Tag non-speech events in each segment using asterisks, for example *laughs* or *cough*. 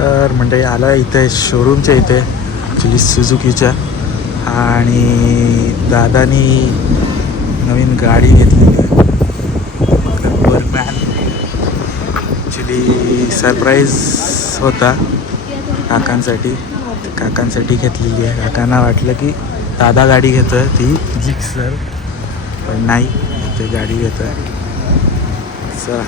तर म्हणजे आलं इथे शोरूमच्या इथे ॲक्च्युली सुझुकीच्या आणि दादानी नवीन गाडी घेतलेली बरमॅन ॲक्च्युली सरप्राईज होता काकांसाठी. काकांसाठी घेतलेली आहे. काकांना वाटलं की दादा गाडी घेतोय ती जिक्सर पण नाही ते गाडी घेतो आहे चला.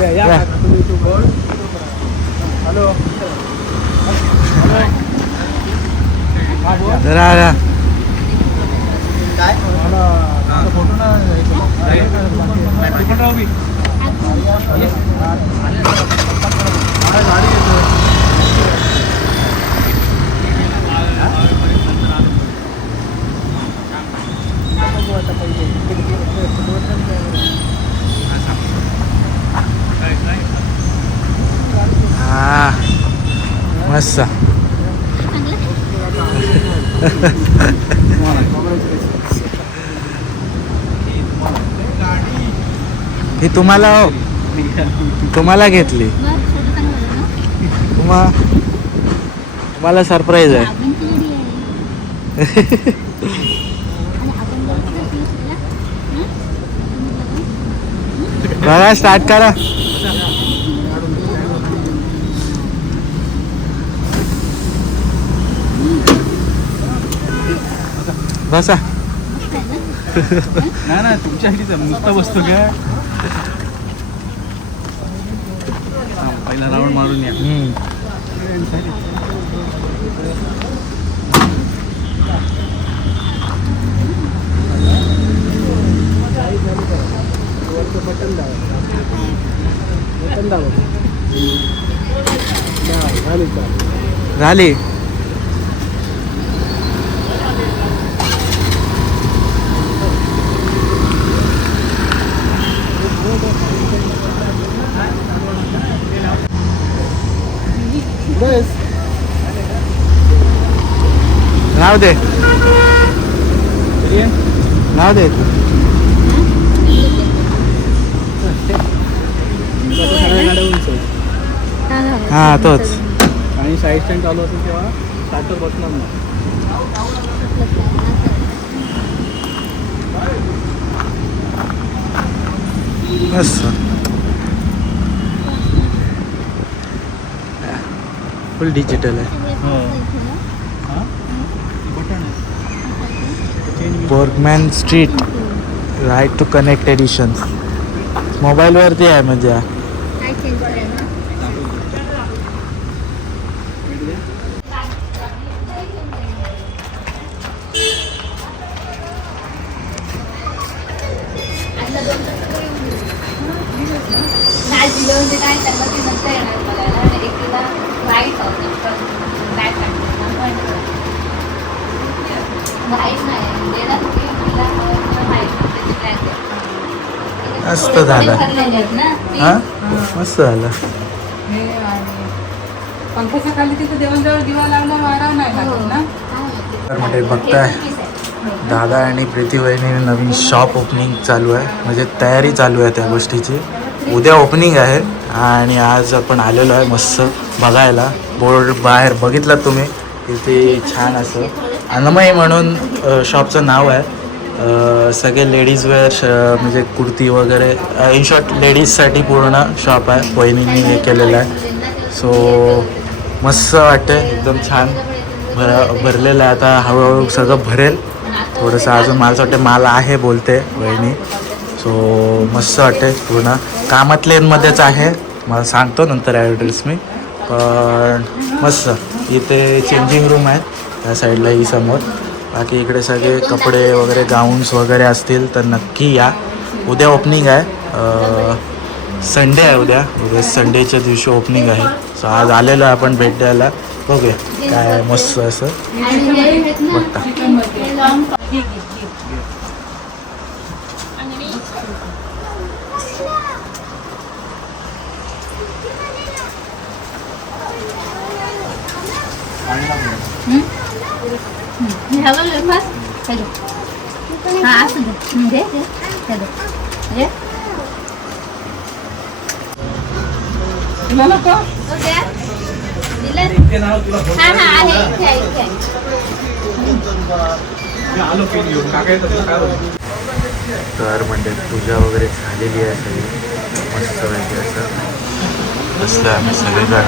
या. जरा जरा. हा मस्त. ही तुम्हाला हो. तुम्हाला घेतली. तुम्हा तुम्हाला सरप्राईज आहे. बघा स्टार्ट करा. बसा. *laughs* नाही तुमच्यासाठीच आहे नुसतं बसतो हा, पहिला राऊंड मारून या. हम्म. झाली राहू दे. राहू दे. हा तोच. आणि साईड स्टँड चालू असेल तेव्हा स्टार्टर बसणार नाही फुल डिजिटल आहे हां बटन आहे Borgman street right to connect edition मोबाईलवरती आहे म्हणजे. मस्त झालं. हा? मस्त झालं. तर म्हणजे बघताय दादा आणि प्रीती वहिनी नवीन शॉप ओपनिंग चालू आहे. म्हणजे तयारी चालू आहे त्या गोष्टीची. उद्या ओपनिंग आहे आणि आज आपण आलेलो आहे मस्त बघायला. बोर्ड बाहेर बघितलं तुम्ही. किती छान असं. अनमय म्हणून शॉपचं नाव आहे. सगळे लेडीज वेअर श म्हणजे कुर्ती वगैरे इन शॉर्ट लेडीजसाठी पूर्ण शॉप आहे. बहिणींनी हे केलेलं आहे. सो मस्त वाटते एकदम छान भर भरलेलं आहे. आता हळूहळू सगळं भरेल. थोडंसं अजून मला असं वाटते माल आहे बोलते वहिनी. सो मस्त वाटते पूर्ण. कामातलेमध्येच आहे. मला सांगतो नंतर ॲड्रेस मी. पण मस्त. इथे चेंजिंग रूम आहेत त्या साईडला ही समोर. बाकी इकडे सगळे कपडे वगैरे गाऊन्स वगैरे असतील तर नक्की या. उद्या ओपनिंग आहे. संडे आहे उद्या. उद्या संडेच्या दिवशी ओपनिंग आहे. सो आज आलेलो आहे आपण भेट द्यायला. बघूया. काय मस्त असं. बघता. Hello, Lucas. Hello. हा असू दे हं, दे दे हे दे. घे. तुला नको तो द्या. दिलं? हा हा आहे इथे आहे, इथे आहे. आलो पेन घेऊन काका येतात ना, काय होतं? तर म्हणजे पूजा वगैरे झालेली आहे सगळी मस्त पैकी असं बसलो आम्ही सगळेजण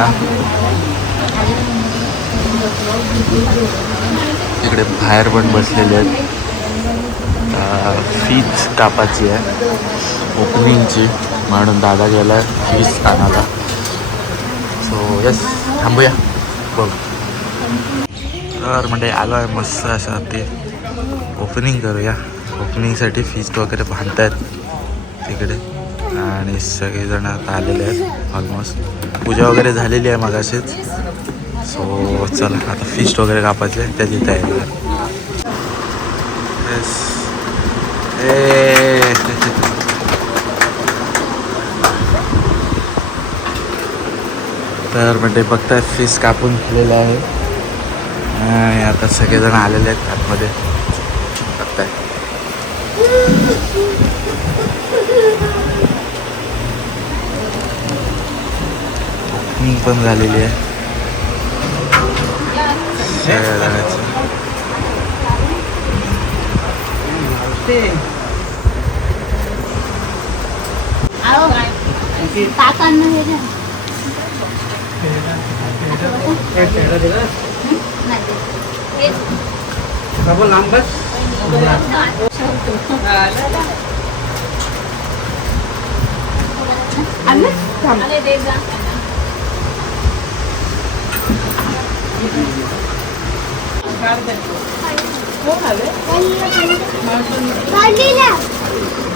इकडे बाहेर पण बसलेले आहेत. फीज कापाची आहे. ओपनिंगची म्हणून दादा गेला फीज कानाला सो यस थांबूया. बघ. तर म्हणजे आलो आहे मस्त असं ते ओपनिंग करूया. ओपनिंगसाठी फीज वगैरे बांधतायत तिकडे. आणि सगळेजण आता आलेले आहेत ऑलमोस्ट पूजा वगैरे झालेली आहे मगाशीच. सो चला आता फिस्ट वगैरे कापायचे आहे, त्याची तयारी तर म्हणजे बघताय फिश कापून झालेलं आहे. आणि आता सगळेजण आलेले आहेत आतमध्ये. बघताय. पण झालेली आहे. सगळ्या जणांची. आओ. काकांना हे द्या. काय चेहरा दिला? नाही दे. हेच. बाबा लांब बस. अरे दे जा.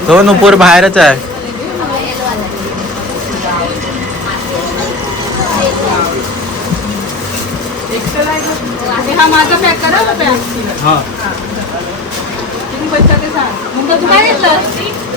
हो नुपूर बाहेरच आहे. हा. माझा पॅक करा पॅक हा. तुम्ही पैसा ते सांग मग तू काय घेतलं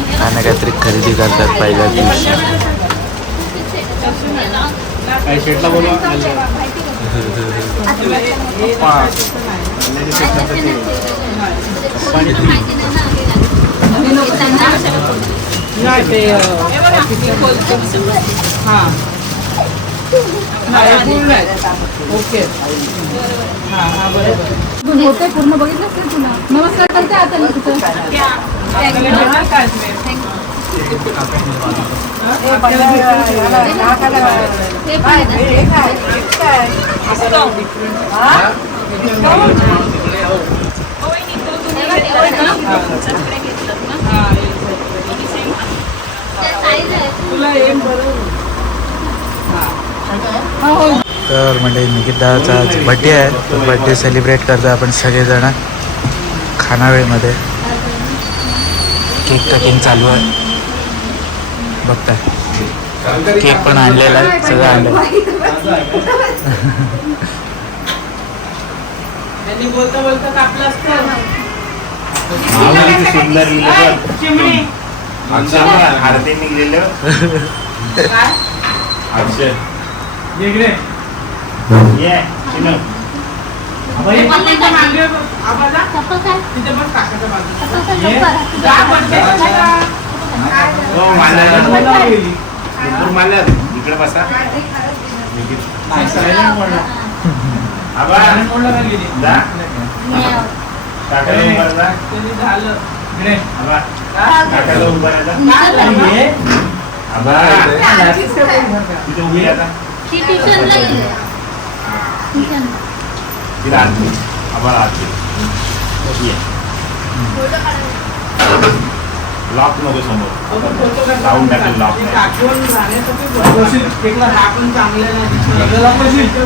हे. हे हे. काय. हा ना? हे? हे. हा, काहीतरी खरेदी करतात पहिल्या दिवशी हे. नाही ते अं, ऑफिसचं बोलतो. हा हा, हे पूर्ण आहे. ओके. हा हा बरोबर. होते पूर्ण बघितलं असेल तुला? नमस्कार करते आता मी हे. तुला एक बरोबर. हो तर म्हणजे निकिताचा आज बड्डे आहे. तो बड्डे सेलिब्रेट करतो आपण सगळेजण खानावळीमध्ये. केक कटिंग चालू आहे. बघताय. केक पण आणलेला आहे. सगळं आणलं सुंदर इकडे. ये चिन्ह. हे पण काय? तिथे काकाच्या बाजूला काय? जा बघा. हो. भरपूर इकडे बसा नाही. आबा बोलला का गेली? जा म्याव. काकाला उभा राहा. त्यांनी झालं इकडे. आबा काकाला उभा राहा. आबा? तिथे उभी राहा. ती ट्युशनला गेली. ट्युशन. तिला. लॉक नको समोर आपण फोटो काढला. लावून टाकेल लॉक हा.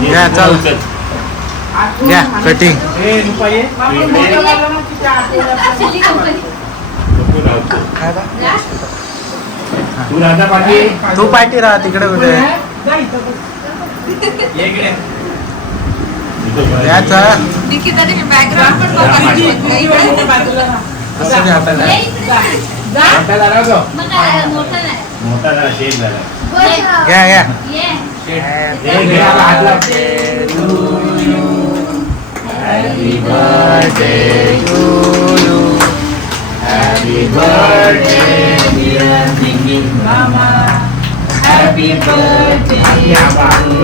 घ्या चल घ्या कटिंग. तू राहतो काय बा? तू राहता पाठी तू पाठी राहा तिकडे कुठे ಯಾಚ ನಿಖಿತಾ ನಿಮಗೆ background Happy birthday to you. Happy birthday, dear Mama. Happy birthday.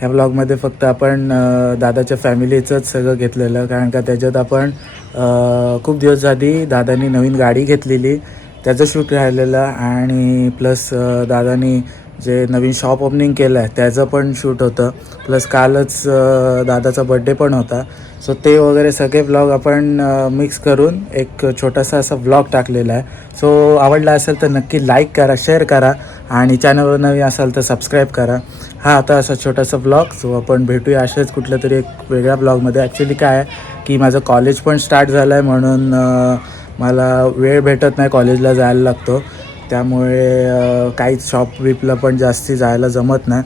ह्या ब्लॉगमध्ये फक्त आपण दादाच्या फॅमिलीचंच सगळं घेतलेलं कारण का त्याच्यात आपण खूप दिवस आधी दादानी नवीन गाडी घेतलेली त्याचं शूट राहिलेलं आणि प्लस दादानी जे नवीन शॉप ओपनिंग केलं आहे त्याचं पण शूट होतं. प्लस कालच दादाचा बड्डे पण होता. सो ते वगैरे सगळे ब्लॉग आपण मिक्स करून एक छोटासा असा ब्लॉग टाकलेला आहे. सो आवडला असेल तर नक्की लाईक करा शेअर करा आणि चॅनलवर नवीन असाल तर सबस्क्राईब करा. हा आता असा छोटासा ब्लॉग सो आपण भेटूया असेच कुठल्या तरी एक वेगळ्या ब्लॉगमध्ये ॲक्च्युली काय आहे की माझं कॉलेज पण स्टार्ट झालं आहे म्हणून मला वेळ भेटत नाही कॉलेजला जायला लागतो. त्यामुळे काहीच शॉप विपला पण जास्ती जायला जमत नाही.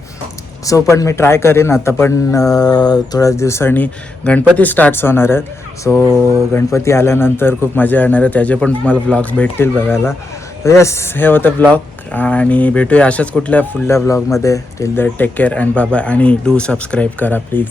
सो पण मी ट्राय करेन आता पण थोड्या थोड्याच दिवसांनी गणपती स्टार्ट्स होणार आहे सो गणपती आल्यानंतर खूप मजा येणार आहे. त्याचे पण तुम्हाला ब्लॉग्स भेटतील बघायला. येस हे होतं ब्लॉग आणि भेटूया अशाच कुठल्या पुढल्या ब्लॉगमध्ये till the take care and बाबा आणि डू सबस्क्राईब करा प्लीज